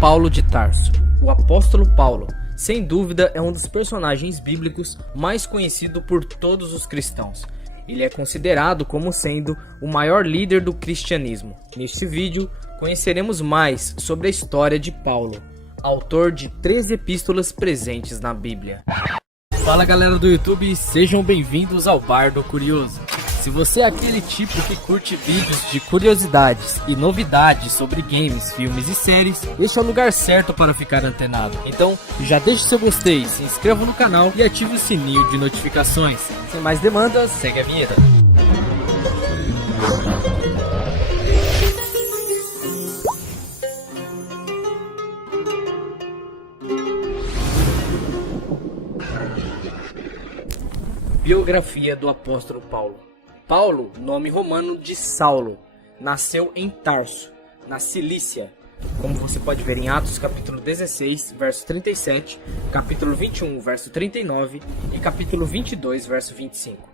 Paulo de Tarso. O apóstolo Paulo, sem dúvida, é um dos personagens bíblicos mais conhecido por todos os cristãos. Ele é considerado como sendo o maior líder do cristianismo. Neste vídeo, conheceremos mais sobre a história de Paulo, autor de 13 epístolas presentes na Bíblia. Fala galera do YouTube, sejam bem-vindos ao Bar do Curioso. Se você é aquele tipo que curte vídeos de curiosidades e novidades sobre games, filmes e séries, este é o lugar certo para ficar antenado. Então, já deixe seu gostei, se inscreva no canal e ative o sininho de notificações. Sem mais demandas, segue a vinheta. Biografia do apóstolo Paulo. Paulo, nome romano de Saulo, nasceu em Tarso, na Cilícia, como você pode ver em Atos capítulo 16, verso 37, capítulo 21, verso 39 e capítulo 22, verso 25.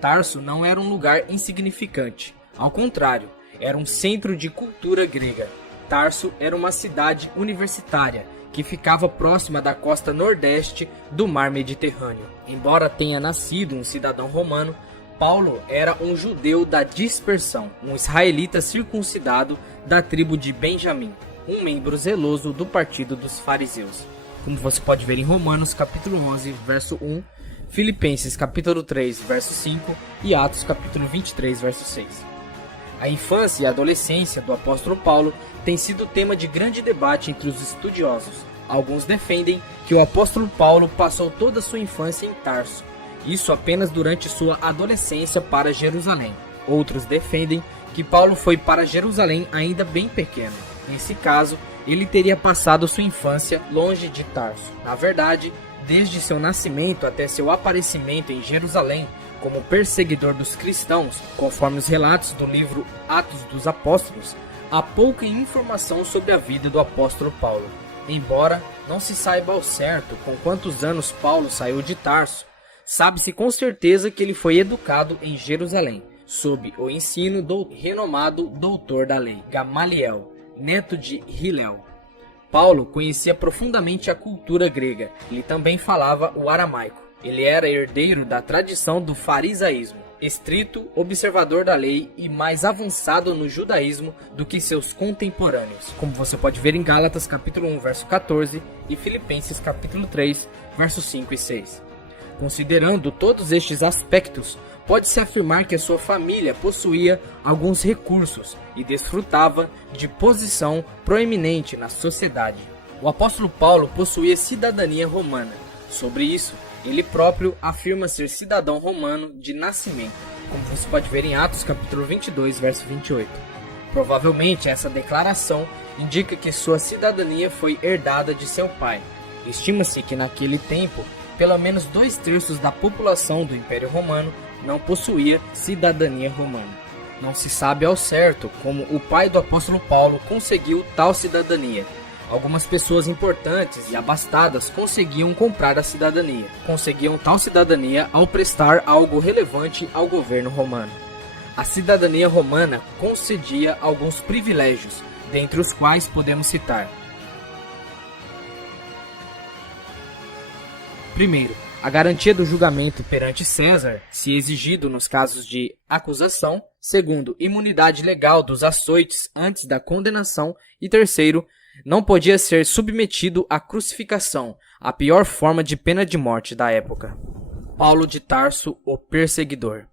Tarso não era um lugar insignificante, ao contrário, era um centro de cultura grega. Tarso era uma cidade universitária que ficava próxima da costa nordeste do mar Mediterrâneo. Embora tenha nascido um cidadão romano, Paulo era um judeu da dispersão, um israelita circuncidado da tribo de Benjamim, um membro zeloso do partido dos fariseus. Como você pode ver em Romanos capítulo 11, verso 1, Filipenses capítulo 3, verso 5 e Atos capítulo 23, verso 6. A infância e a adolescência do apóstolo Paulo tem sido tema de grande debate entre os estudiosos. Alguns defendem que o apóstolo Paulo passou toda a sua infância em Tarso, isso apenas durante sua adolescência para Jerusalém. Outros defendem que Paulo foi para Jerusalém ainda bem pequeno. Nesse caso, ele teria passado sua infância longe de Tarso. Na verdade, desde seu nascimento até seu aparecimento em Jerusalém como perseguidor dos cristãos, conforme os relatos do livro Atos dos Apóstolos, há pouca informação sobre a vida do apóstolo Paulo. Embora não se saiba ao certo com quantos anos Paulo saiu de Tarso, sabe-se com certeza que ele foi educado em Jerusalém, sob o ensino do renomado doutor da lei, Gamaliel, neto de Hilel. Paulo conhecia profundamente a cultura grega, ele também falava o aramaico. Ele era herdeiro da tradição do farisaísmo, estrito observador da lei e mais avançado no judaísmo do que seus contemporâneos, como você pode ver em Gálatas capítulo 1, verso 14 e Filipenses capítulo 3, versos 5 e 6. Considerando todos estes aspectos, pode-se afirmar que a sua família possuía alguns recursos e desfrutava de posição proeminente na sociedade. O apóstolo Paulo possuía cidadania romana. Sobre isso, ele próprio afirma ser cidadão romano de nascimento, como você pode ver em Atos capítulo 22, verso 28. Provavelmente essa declaração indica que sua cidadania foi herdada de seu pai. Estima-se que naquele tempo, pelo menos 2/3 da população do Império Romano não possuía cidadania romana. Não se sabe ao certo como o pai do apóstolo Paulo conseguiu tal cidadania. Algumas pessoas importantes e abastadas conseguiam comprar a cidadania. Conseguiam tal cidadania ao prestar algo relevante ao governo romano. A cidadania romana concedia alguns privilégios, dentre os quais podemos citar: primeiro, a garantia do julgamento perante César, se exigido nos casos de acusação. Segundo, imunidade legal dos açoites antes da condenação. E terceiro, não podia ser submetido à crucificação, a pior forma de pena de morte da época. Paulo de Tarso, o perseguidor.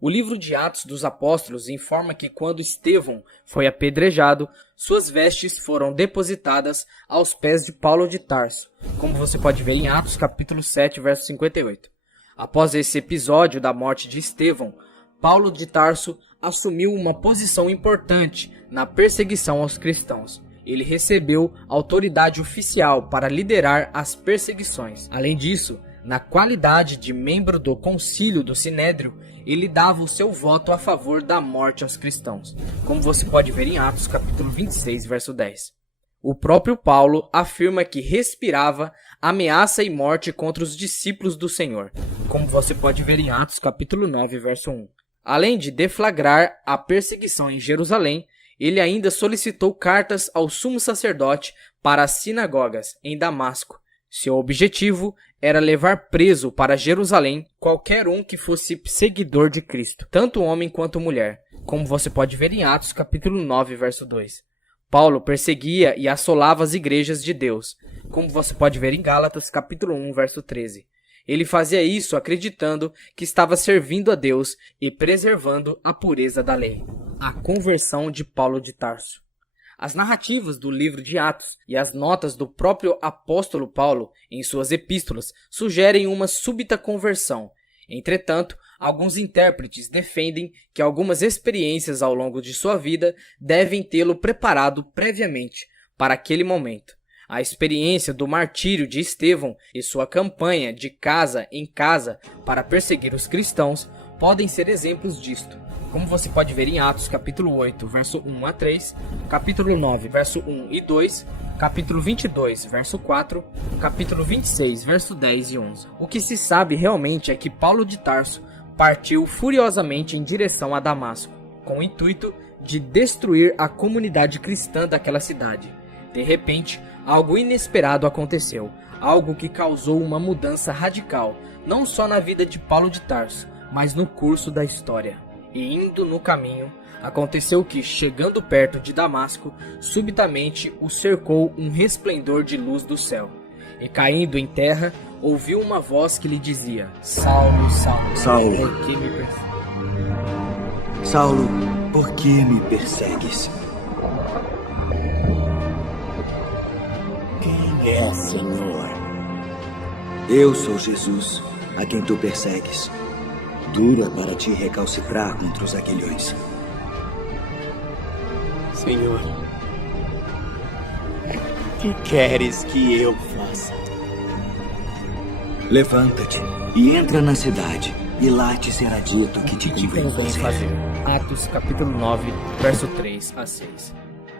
O livro de Atos dos Apóstolos informa que quando Estevão foi apedrejado, suas vestes foram depositadas aos pés de Paulo de Tarso, como você pode ver em Atos capítulo 7, verso 58. Após esse episódio da morte de Estevão, Paulo de Tarso assumiu uma posição importante na perseguição aos cristãos. Ele recebeu autoridade oficial para liderar as perseguições. Além disso, na qualidade de membro do concílio do Sinédrio, ele dava o seu voto a favor da morte aos cristãos, como você pode ver em Atos capítulo 26, verso 10. O próprio Paulo afirma que respirava ameaça e morte contra os discípulos do Senhor, como você pode ver em Atos capítulo 9, verso 1. Além de deflagrar a perseguição em Jerusalém, Ele ainda solicitou cartas ao sumo sacerdote para as sinagogas em Damasco. Seu objetivo era levar preso para Jerusalém qualquer um que fosse seguidor de Cristo, tanto homem quanto mulher, como você pode ver em Atos capítulo 9, verso 2. Paulo perseguia e assolava as igrejas de Deus, como você pode ver em Gálatas capítulo 1, verso 13. Ele fazia isso acreditando que estava servindo a Deus e preservando a pureza da lei. A conversão de Paulo de Tarso. As narrativas do livro de Atos e as notas do próprio apóstolo Paulo em suas epístolas sugerem uma súbita conversão. Entretanto, alguns intérpretes defendem que algumas experiências ao longo de sua vida devem tê-lo preparado previamente para aquele momento. A experiência do martírio de Estevão e sua campanha de casa em casa para perseguir os cristãos podem ser exemplos disto, como você pode ver em Atos capítulo 8, verso 1 a 3, capítulo 9, verso 1 e 2, capítulo 22, verso 4, capítulo 26, verso 10 e 11. O que se sabe realmente é que Paulo de Tarso partiu furiosamente em direção a Damasco, com o intuito de destruir a comunidade cristã daquela cidade. De repente, algo inesperado aconteceu, algo que causou uma mudança radical, não só na vida de Paulo de Tarso, mas no curso da história. E indo no caminho, aconteceu que, chegando perto de Damasco, subitamente o cercou um resplendor de luz do céu. E caindo em terra, ouviu uma voz que lhe dizia: Saulo, Saulo, Saulo, por que me persegues? Saulo, por que me persegues? Quem é, Senhor? Eu sou Jesus, a quem tu persegues. Dura para te recalcitrar contra os aguilhões. Senhor, o que queres que eu faça? Levanta-te e entra na cidade, e lá te será dito o que te convém fazer. Atos capítulo 9, verso 3 a 6.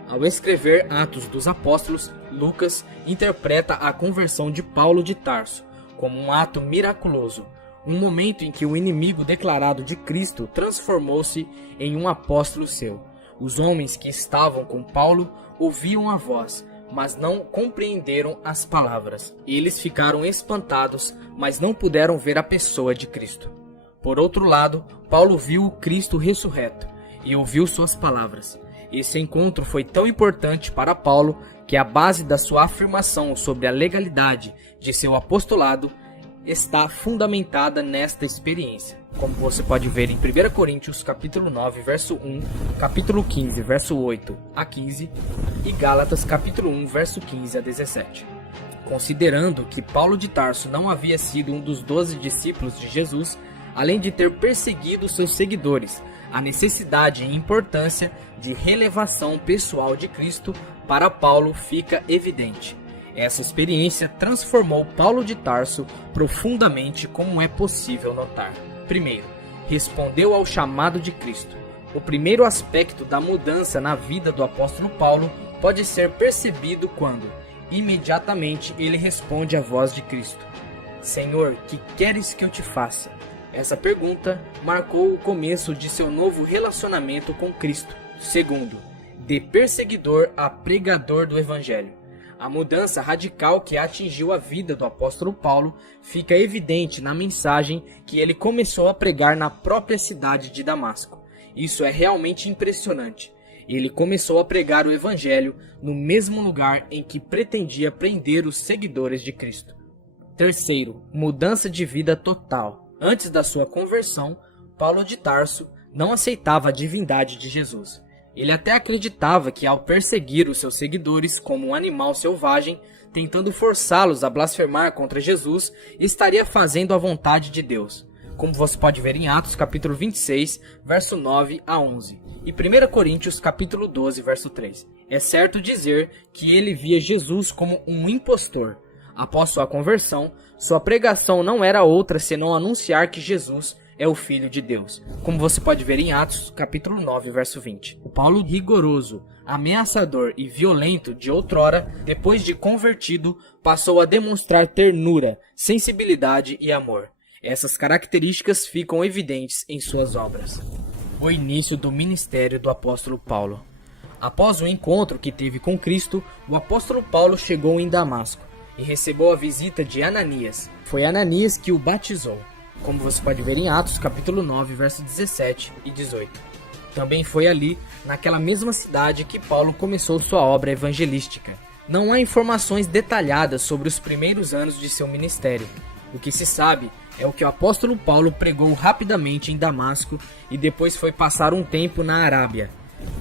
Ao escrever Atos dos Apóstolos, Lucas interpreta a conversão de Paulo de Tarso como um ato miraculoso, um momento em que o inimigo declarado de Cristo transformou-se em um apóstolo seu. Os homens que estavam com Paulo ouviam a voz, mas não compreenderam as palavras. Eles ficaram espantados, mas não puderam ver a pessoa de Cristo. Por outro lado, Paulo viu o Cristo ressurreto e ouviu suas palavras. Esse encontro foi tão importante para Paulo que a base da sua afirmação sobre a legalidade de seu apostolado está fundamentada nesta experiência, como você pode ver em 1 Coríntios capítulo 9, verso 1, capítulo 15, verso 8 a 15 e Gálatas capítulo 1, verso 15 a 17. Considerando que Paulo de Tarso não havia sido um dos 12 discípulos de Jesus, além de ter perseguido seus seguidores, a necessidade e importância de relevação pessoal de Cristo para Paulo fica evidente. Essa experiência transformou Paulo de Tarso profundamente, como é possível notar. Primeiro, respondeu ao chamado de Cristo. O primeiro aspecto da mudança na vida do apóstolo Paulo pode ser percebido quando, imediatamente, ele responde à voz de Cristo: Senhor, que queres que eu te faça? Essa pergunta marcou o começo de seu novo relacionamento com Cristo. Segundo, de perseguidor a pregador do Evangelho. A mudança radical que atingiu a vida do apóstolo Paulo fica evidente na mensagem que ele começou a pregar na própria cidade de Damasco. Isso é realmente impressionante. Ele começou a pregar o Evangelho no mesmo lugar em que pretendia prender os seguidores de Cristo. Terceiro, mudança de vida total. Antes da sua conversão, Paulo de Tarso não aceitava a divindade de Jesus. Ele até acreditava que, ao perseguir os seus seguidores como um animal selvagem, tentando forçá-los a blasfemar contra Jesus, estaria fazendo a vontade de Deus, como você pode ver em Atos capítulo 26, verso 9 a 11, e 1 Coríntios capítulo 12, verso 3. É certo dizer que ele via Jesus como um impostor. Após sua conversão, sua pregação não era outra senão anunciar que Jesus é o Filho de Deus, como você pode ver em Atos, capítulo 9, verso 20. O Paulo rigoroso, ameaçador e violento de outrora, depois de convertido, passou a demonstrar ternura, sensibilidade e amor. Essas características ficam evidentes em suas obras. O início do ministério do apóstolo Paulo. Após o encontro que teve com Cristo, o apóstolo Paulo chegou em Damasco e recebeu a visita de Ananias. Foi Ananias que o batizou, como você pode ver em Atos capítulo 9, versos 17 e 18. Também foi ali, naquela mesma cidade, que Paulo começou sua obra evangelística. Não há informações detalhadas sobre os primeiros anos de seu ministério. O que se sabe é o que o apóstolo Paulo pregou rapidamente em Damasco e depois foi passar um tempo na Arábia,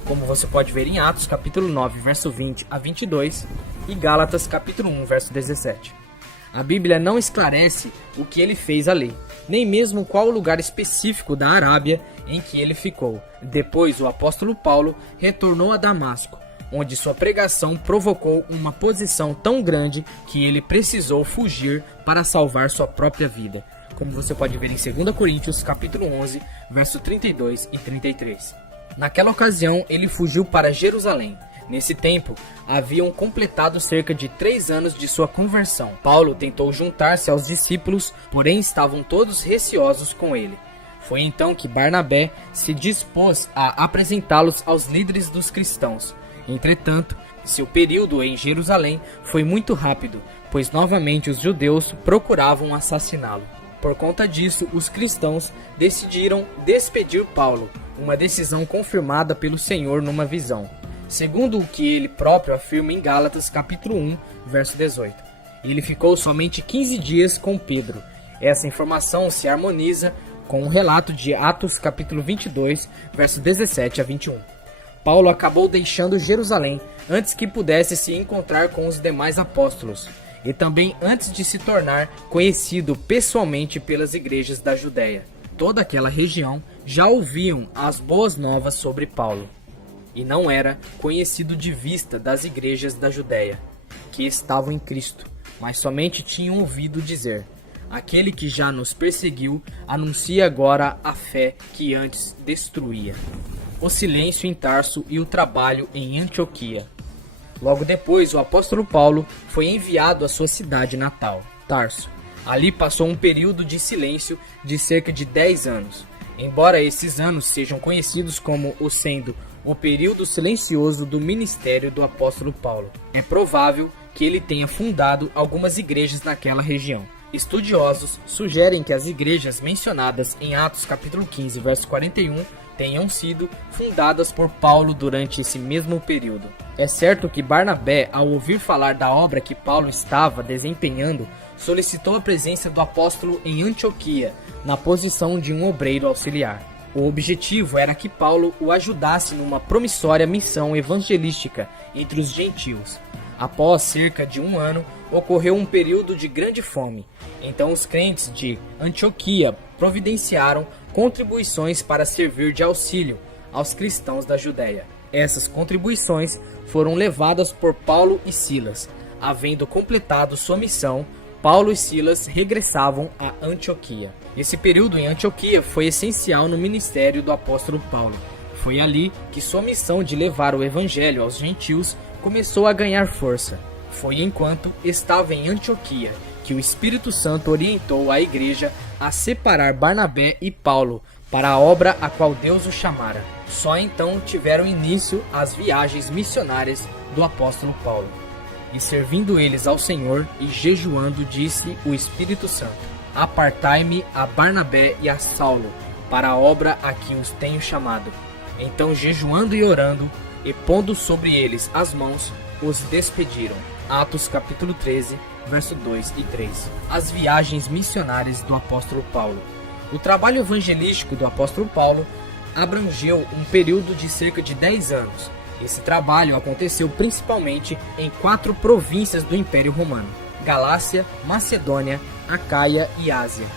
como você pode ver em Atos capítulo 9, verso 20 a 22 e Gálatas capítulo 1, verso 17. A Bíblia não esclarece o que ele fez ali, nem mesmo qual o lugar específico da Arábia em que ele ficou. Depois o apóstolo Paulo retornou a Damasco, onde sua pregação provocou uma posição tão grande que ele precisou fugir para salvar sua própria vida, como você pode ver em 2 Coríntios capítulo 11, verso 32 e 33. Naquela ocasião, ele fugiu para Jerusalém. Nesse tempo, haviam completado cerca de 3 anos de sua conversão. Paulo tentou juntar-se aos discípulos, porém estavam todos receosos com ele. Foi então que Barnabé se dispôs a apresentá-los aos líderes dos cristãos. Entretanto, seu período em Jerusalém foi muito rápido, pois novamente os judeus procuravam assassiná-lo. Por conta disso, os cristãos decidiram despedir Paulo, uma decisão confirmada pelo Senhor numa visão, segundo o que ele próprio afirma em Gálatas capítulo 1, verso 18. Ele ficou somente 15 dias com Pedro. Essa informação se harmoniza com o relato de Atos capítulo 22, verso 17 a 21. Paulo acabou deixando Jerusalém antes que pudesse se encontrar com os demais apóstolos, e também antes de se tornar conhecido pessoalmente pelas igrejas da Judéia. Toda aquela região já ouviam as boas novas sobre Paulo, e não era conhecido de vista das igrejas da Judéia, que estavam em Cristo, mas somente tinham ouvido dizer: aquele que já nos perseguiu anuncia agora a fé que antes destruía. O silêncio em Tarso e o trabalho em Antioquia. Logo depois, o apóstolo Paulo foi enviado à sua cidade natal, Tarso. Ali passou um período de silêncio de cerca de 10 anos. Embora esses anos sejam conhecidos como sendo o período silencioso do ministério do apóstolo Paulo, é provável que ele tenha fundado algumas igrejas naquela região. Estudiosos sugerem que as igrejas mencionadas em Atos capítulo 15, verso 41, tenham sido fundadas por Paulo durante esse mesmo período. É certo que Barnabé, ao ouvir falar da obra que Paulo estava desempenhando, solicitou a presença do apóstolo em Antioquia, na posição de um obreiro auxiliar. O objetivo era que Paulo o ajudasse numa promissória missão evangelística entre os gentios. Após cerca de 1 ano, ocorreu um período de grande fome. Então os crentes de Antioquia providenciaram contribuições para servir de auxílio aos cristãos da Judéia. Essas contribuições foram levadas por Paulo e Silas. Havendo completado sua missão, Paulo e Silas regressavam a Antioquia. Esse período em Antioquia foi essencial no ministério do apóstolo Paulo. Foi ali que sua missão de levar o evangelho aos gentios começou a ganhar força. Foi enquanto estava em Antioquia que o Espírito Santo orientou a igreja a separar Barnabé e Paulo para a obra a qual Deus o chamara. Só então tiveram início as viagens missionárias do apóstolo Paulo. E servindo eles ao Senhor e jejuando, disse o Espírito Santo: apartai-me a Barnabé e a Saulo para a obra a que os tenho chamado. Então, jejuando e orando, e pondo sobre eles as mãos, os despediram. Atos capítulo 13, verso 2 e 3. As viagens missionárias do apóstolo Paulo. O trabalho evangelístico do apóstolo Paulo abrangeu um período de cerca de 10 anos. Esse trabalho aconteceu principalmente em 4 províncias do Império Romano: Galácia, Macedônia, Acaia e Ásia.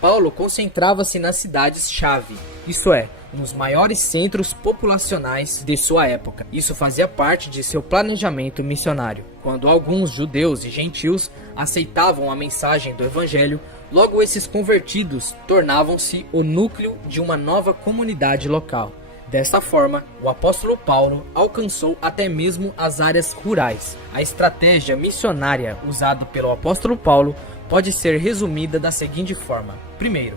Paulo concentrava-se nas cidades-chave, isto é, nos maiores centros populacionais de sua época. Isso fazia parte de seu planejamento missionário. Quando alguns judeus e gentios aceitavam a mensagem do evangelho, logo esses convertidos tornavam-se o núcleo de uma nova comunidade local. Desta forma, o apóstolo Paulo alcançou até mesmo as áreas rurais. A estratégia missionária usada pelo apóstolo Paulo pode ser resumida da seguinte forma: primeiro,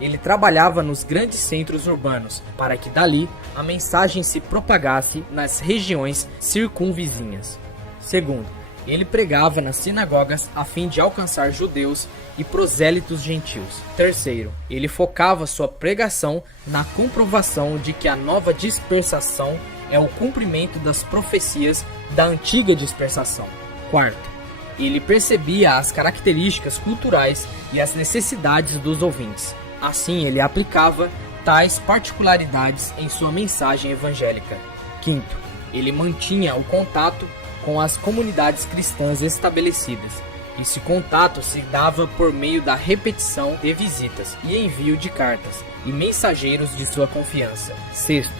ele trabalhava nos grandes centros urbanos, para que dali a mensagem se propagasse nas regiões circunvizinhas. Segundo, ele pregava nas sinagogas a fim de alcançar judeus e prosélitos gentios. Terceiro, ele focava sua pregação na comprovação de que a nova dispersação é o cumprimento das profecias da antiga dispersação. Quarto, ele percebia as características culturais e as necessidades dos ouvintes. Assim, ele aplicava tais particularidades em sua mensagem evangélica. Quinto, ele mantinha o contato com as comunidades cristãs estabelecidas. Esse contato se dava por meio da repetição de visitas e envio de cartas e mensageiros de sua confiança. Sexto,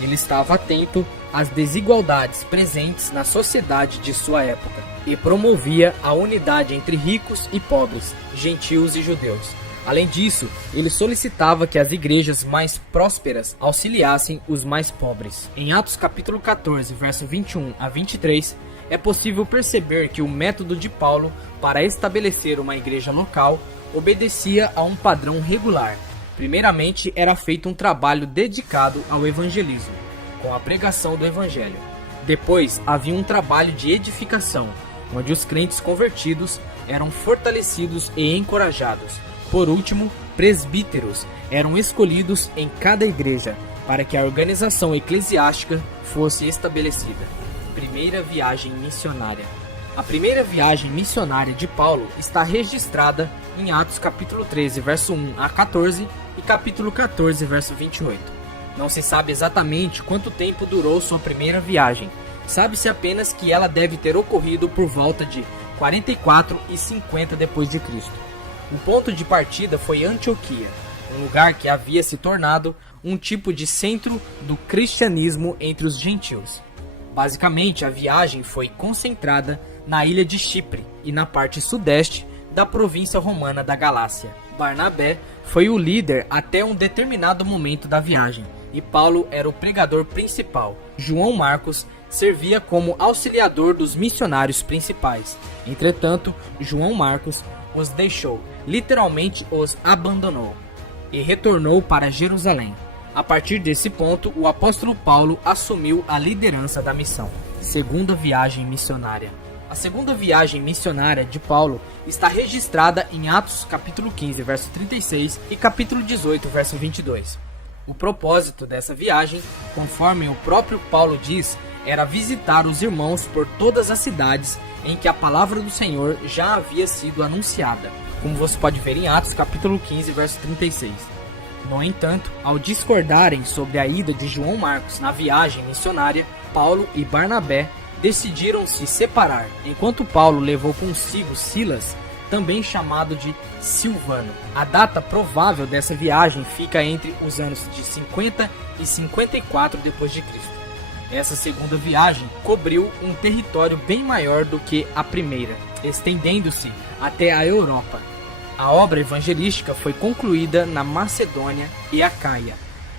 ele estava atento às desigualdades presentes na sociedade de sua época e promovia a unidade entre ricos e pobres, gentios e judeus. Além disso, ele solicitava que as igrejas mais prósperas auxiliassem os mais pobres. Em Atos capítulo 14, verso 21 a 23, é possível perceber que o método de Paulo para estabelecer uma igreja local obedecia a um padrão regular. Primeiramente, era feito um trabalho dedicado ao evangelismo, com a pregação do evangelho. Depois, havia um trabalho de edificação, onde os crentes convertidos eram fortalecidos e encorajados. Por último, presbíteros eram escolhidos em cada igreja para que a organização eclesiástica fosse estabelecida. Primeira viagem missionária. A primeira viagem missionária de Paulo está registrada em Atos capítulo 13, verso 1 a 14 e capítulo 14, verso 28. Não se sabe exatamente quanto tempo durou sua primeira viagem. Sabe-se apenas que ela deve ter ocorrido por volta de 44 e 50 depois de Cristo. O ponto de partida foi Antioquia, um lugar que havia se tornado um tipo de centro do cristianismo entre os gentios. Basicamente, a viagem foi concentrada na ilha de Chipre e na parte sudeste da província romana da Galácia. Barnabé foi o líder até um determinado momento da viagem, e Paulo era o pregador principal. João Marcos servia como auxiliador dos missionários principais. Entretanto, João Marcos os deixou, literalmente os abandonou, e retornou para Jerusalém. A partir desse ponto, o apóstolo Paulo assumiu a liderança da missão. Segunda viagem missionária. A segunda viagem missionária de Paulo está registrada em Atos capítulo 15, verso 36 e capítulo 18, verso 22. O propósito dessa viagem, conforme o próprio Paulo diz, era visitar os irmãos por todas as cidades em que a palavra do Senhor já havia sido anunciada, como você pode ver em Atos capítulo 15, verso 36. No entanto, ao discordarem sobre a ida de João Marcos na viagem missionária, Paulo e Barnabé decidiram se separar, enquanto Paulo levou consigo Silas, também chamado de Silvano. A data provável dessa viagem fica entre os anos de 50 e 54 depois de Cristo. Essa segunda viagem cobriu um território bem maior do que a primeira, estendendo-se até a Europa. A obra evangelística foi concluída na Macedônia e Acaia,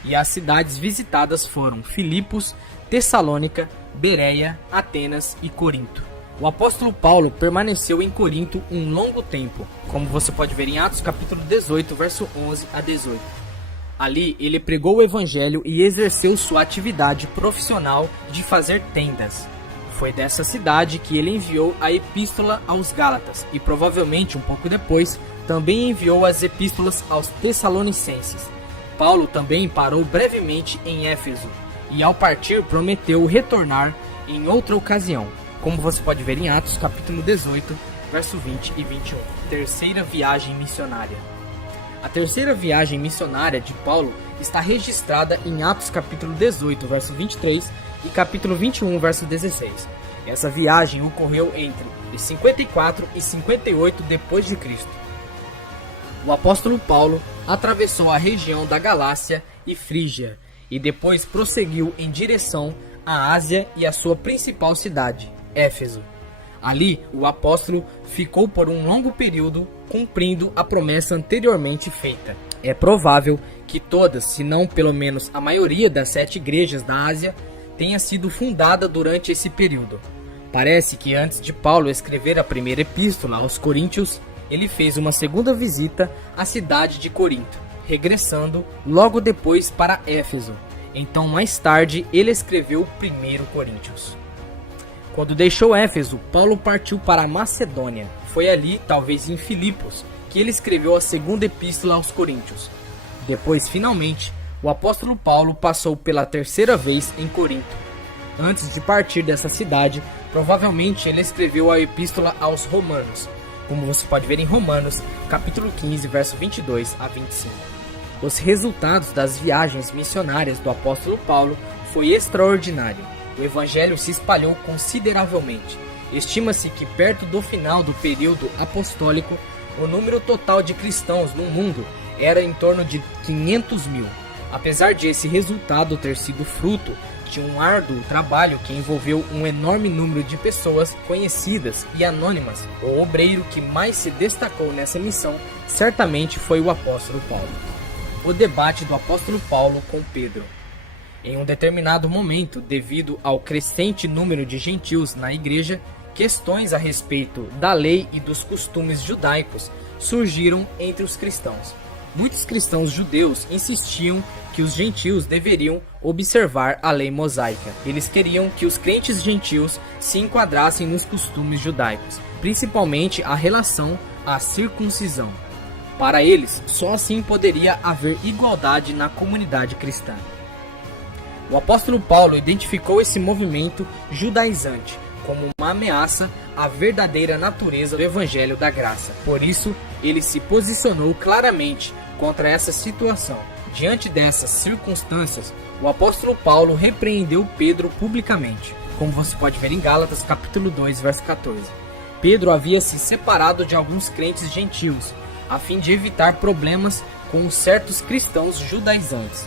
e as cidades visitadas foram Filipos, Tessalônica, Bereia, Atenas e Corinto. O apóstolo Paulo permaneceu em Corinto um longo tempo, como você pode ver em Atos capítulo 18, verso 11 a 18. Ali ele pregou o evangelho e exerceu sua atividade profissional de fazer tendas. Foi dessa cidade que ele enviou a epístola aos Gálatas e provavelmente um pouco depois também enviou as epístolas aos Tessalonicenses. Paulo também parou brevemente em Éfeso e ao partir prometeu retornar em outra ocasião, como você pode ver em Atos capítulo 18, verso 20 e 21. Terceira viagem missionária. A terceira viagem missionária de Paulo está registrada em Atos capítulo 18, verso 23 e capítulo 21, verso 16. Essa viagem ocorreu entre 54 e 58 depois de Cristo. O apóstolo Paulo atravessou a região da Galácia e Frígia e depois prosseguiu em direção à Ásia e à sua principal cidade, Éfeso. Ali, o apóstolo ficou por um longo período cumprindo a promessa anteriormente feita. É provável que todas, se não pelo menos a maioria das 7 igrejas da Ásia, tenha sido fundada durante esse período. Parece que antes de Paulo escrever a primeira epístola aos Coríntios, ele fez uma segunda visita à cidade de Corinto. regressando logo depois para Éfeso. Então, mais tarde, ele escreveu o 1 Coríntios. Quando deixou Éfeso, Paulo partiu para a Macedônia. Foi ali, talvez em Filipos, que ele escreveu a segunda epístola aos Coríntios. Depois, finalmente, o apóstolo Paulo passou pela terceira vez em Corinto. Antes de partir dessa cidade, provavelmente ele escreveu a epístola aos Romanos, como você pode ver em Romanos, capítulo 15, verso 22 a 25. Os resultados das viagens missionárias do apóstolo Paulo foi extraordinário. O evangelho se espalhou consideravelmente. Estima-se que perto do final do período apostólico, o número total de cristãos no mundo era em torno de 500 mil. Apesar de esse resultado ter sido fruto de um árduo trabalho que envolveu um enorme número de pessoas conhecidas e anônimas, o obreiro que mais se destacou nessa missão certamente foi o apóstolo Paulo. O debate do apóstolo Paulo com Pedro. Em um determinado momento, devido ao crescente número de gentios na igreja, questões a respeito da lei e dos costumes judaicos surgiram entre os cristãos. Muitos cristãos judeus insistiam que os gentios deveriam observar a lei mosaica. Eles queriam que os crentes gentios se enquadrassem nos costumes judaicos, principalmente a relação à circuncisão. Para eles, só assim poderia haver igualdade na comunidade cristã. O apóstolo Paulo identificou esse movimento judaizante como uma ameaça à verdadeira natureza do evangelho da graça. Por isso, ele se posicionou claramente contra essa situação. Diante dessas circunstâncias, o apóstolo Paulo repreendeu Pedro publicamente, como você pode ver em Gálatas capítulo 2, verso 14. Pedro havia se separado de alguns crentes gentios, a fim de evitar problemas com certos cristãos judaizantes.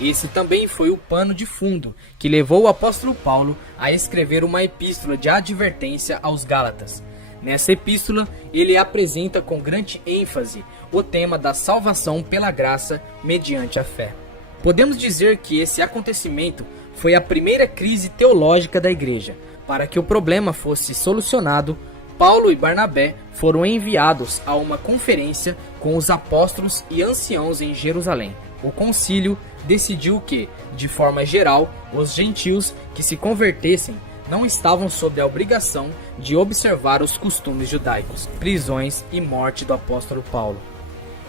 Esse também foi o pano de fundo que levou o apóstolo Paulo a escrever uma epístola de advertência aos Gálatas. Nessa epístola, ele apresenta com grande ênfase o tema da salvação pela graça mediante a fé. Podemos dizer que esse acontecimento foi a primeira crise teológica da igreja. Para que o problema fosse solucionado, Paulo e Barnabé foram enviados a uma conferência com os apóstolos e anciãos em Jerusalém. O concílio decidiu que, de forma geral, os gentios que se convertessem não estavam sob a obrigação de observar os costumes judaicos, prisões e morte do apóstolo Paulo.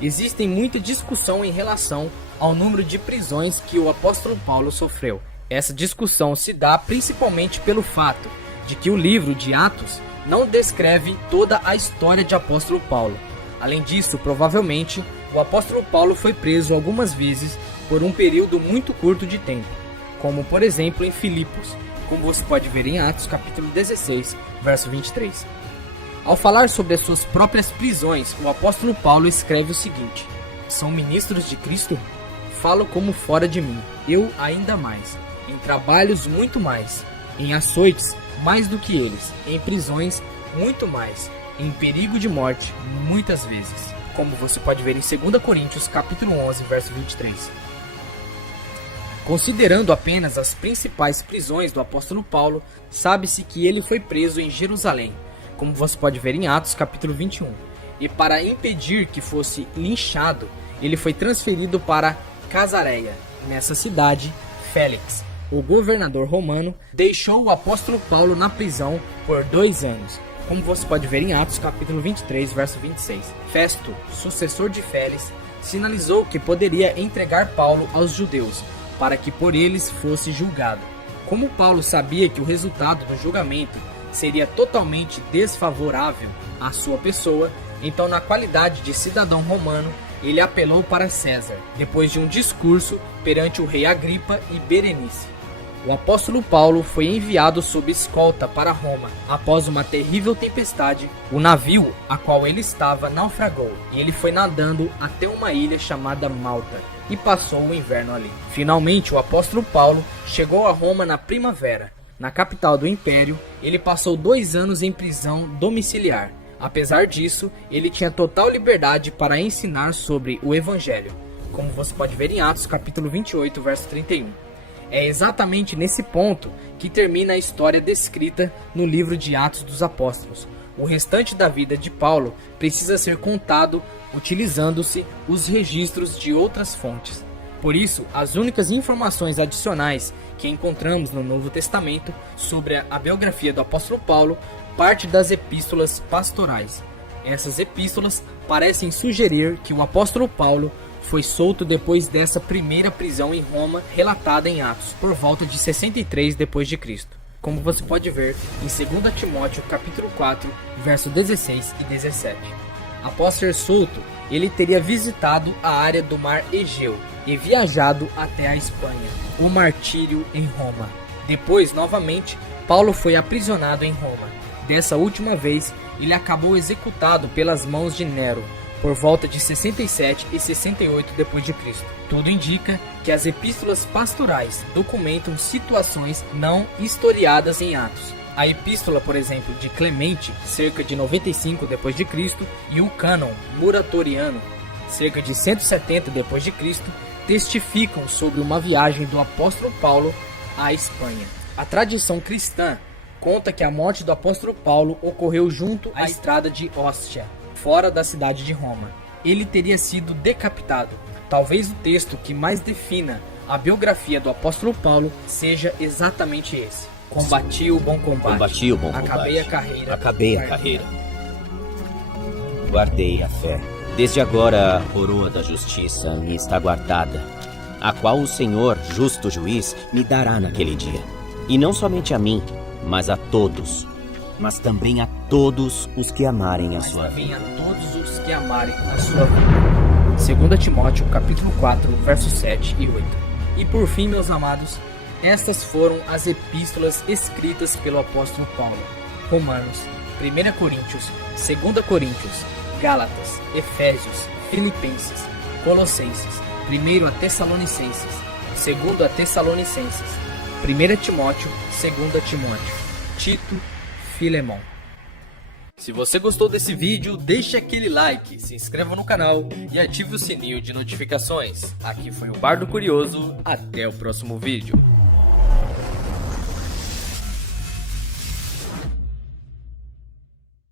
Existe muita discussão em relação ao número de prisões que o apóstolo Paulo sofreu. Essa discussão se dá principalmente pelo fato de que o livro de Atos não descreve toda a história de apóstolo Paulo. Além disso, provavelmente, o apóstolo Paulo foi preso algumas vezes por um período muito curto de tempo, como por exemplo em Filipos, como você pode ver em Atos capítulo 16, verso 23. Ao falar sobre as suas próprias prisões, o apóstolo Paulo escreve o seguinte: são ministros de Cristo? Falo como fora de mim, eu ainda mais, em trabalhos muito mais, em açoites mais do que eles, em prisões muito mais, em perigo de morte muitas vezes, como você pode ver em 2 Coríntios capítulo 11, verso 23. Considerando apenas as principais prisões do apóstolo Paulo, sabe-se que ele foi preso em Jerusalém, como você pode ver em Atos capítulo 21. E para impedir que fosse linchado, ele foi transferido para Casareia. Nessa cidade, Félix, o governador romano, deixou o apóstolo Paulo na prisão por 2 anos, como você pode ver em Atos capítulo 23, verso 26. Festo, sucessor de Félix, sinalizou que poderia entregar Paulo aos judeus, para que por eles fosse julgado. Como Paulo sabia que o resultado do julgamento seria totalmente desfavorável à sua pessoa, então na qualidade de cidadão romano, ele apelou para César, depois de um discurso perante o rei Agripa e Berenice. O apóstolo Paulo foi enviado sob escolta para Roma. Após uma terrível tempestade, o navio a qual ele estava naufragou, e ele foi nadando até uma ilha chamada Malta, e passou o inverno ali. Finalmente, o apóstolo Paulo chegou a Roma na primavera. Na capital do império, ele passou 2 anos em prisão domiciliar. Apesar disso, ele tinha total liberdade para ensinar sobre o evangelho, como você pode ver em Atos capítulo 28, verso 31. É exatamente nesse ponto que termina a história descrita no livro de Atos dos Apóstolos. O restante da vida de Paulo precisa ser contado utilizando-se os registros de outras fontes. Por isso, as únicas informações adicionais que encontramos no Novo Testamento sobre a biografia do apóstolo Paulo parte das epístolas pastorais. Essas epístolas parecem sugerir que o apóstolo Paulo foi solto depois dessa primeira prisão em Roma relatada em Atos, por volta de 63 d.C., como você pode ver em 2 Timóteo capítulo 4, verso 16 e 17. Após ser solto, ele teria visitado a área do mar Egeu e viajado até a Espanha, o martírio em Roma. Depois, novamente, Paulo foi aprisionado em Roma. Dessa última vez, ele acabou executado pelas mãos de Nero, por volta de 67 e 68 d.C. Tudo indica que as epístolas pastorais documentam situações não historiadas em Atos. A epístola, por exemplo, de Clemente, cerca de 95 d.C., e o cânon muratoriano, cerca de 170 d.C., testificam sobre uma viagem do apóstolo Paulo à Espanha. A tradição cristã conta que a morte do apóstolo Paulo ocorreu junto à estrada de Ostia, fora da cidade de Roma. Ele teria sido decapitado. Talvez o texto que mais defina a biografia do apóstolo Paulo seja exatamente esse: combati o bom combate, Combati o bom combate. acabei a carreira, Acabei a carreira. Guardei a fé. Desde agora a coroa da justiça me está guardada, a qual o Senhor, justo juiz, me dará naquele dia. E não somente a mim, mas a todos, mas também a todos os que amarem a mas sua também vida. a todos os que amarem a sua vida. 2 Timóteo capítulo 4, versos 7 e 8. E por fim, meus amados, estas foram as epístolas escritas pelo apóstolo Paulo: Romanos, 1 Coríntios, 2 Coríntios, Gálatas, Efésios, Filipenses, Colossenses, 1 a Tessalonicenses, 2 a Tessalonicenses, 1 Timóteo, 2 Timóteo, Tito, Filemão. Se você gostou desse vídeo, deixe aquele like, se inscreva no canal e ative o sininho de notificações. Aqui foi o Bardo Curioso, até o próximo vídeo.